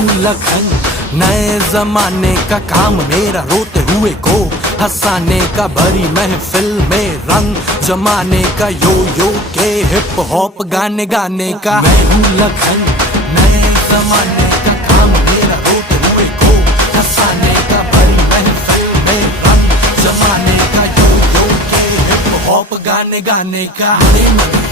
हूँ लखन, नए जमाने का काम मेरा, रोते हुए को हंसाने का, भरी महफिल में रंग जमाने का, यो यो के हिप हॉप गाने गाने का। मैं हूँ लखन, नए जमाने का काम मेरा, रोते हुए को हंसाने का, भरी महफिल में रंग जमाने का, यो यो के हिप हॉप गाने गाने का। मने मने